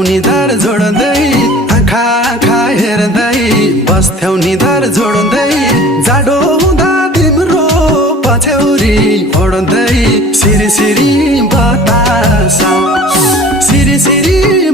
बस्थ्यौ निधार जोड्दै आँखा आँखा हेर्दै बस्थ्यौ निधार जोड्दै जाडो हुँदा तिम्रो पछ्यौरी ओड्दै सिरी सिरी बतास सिरी सिरी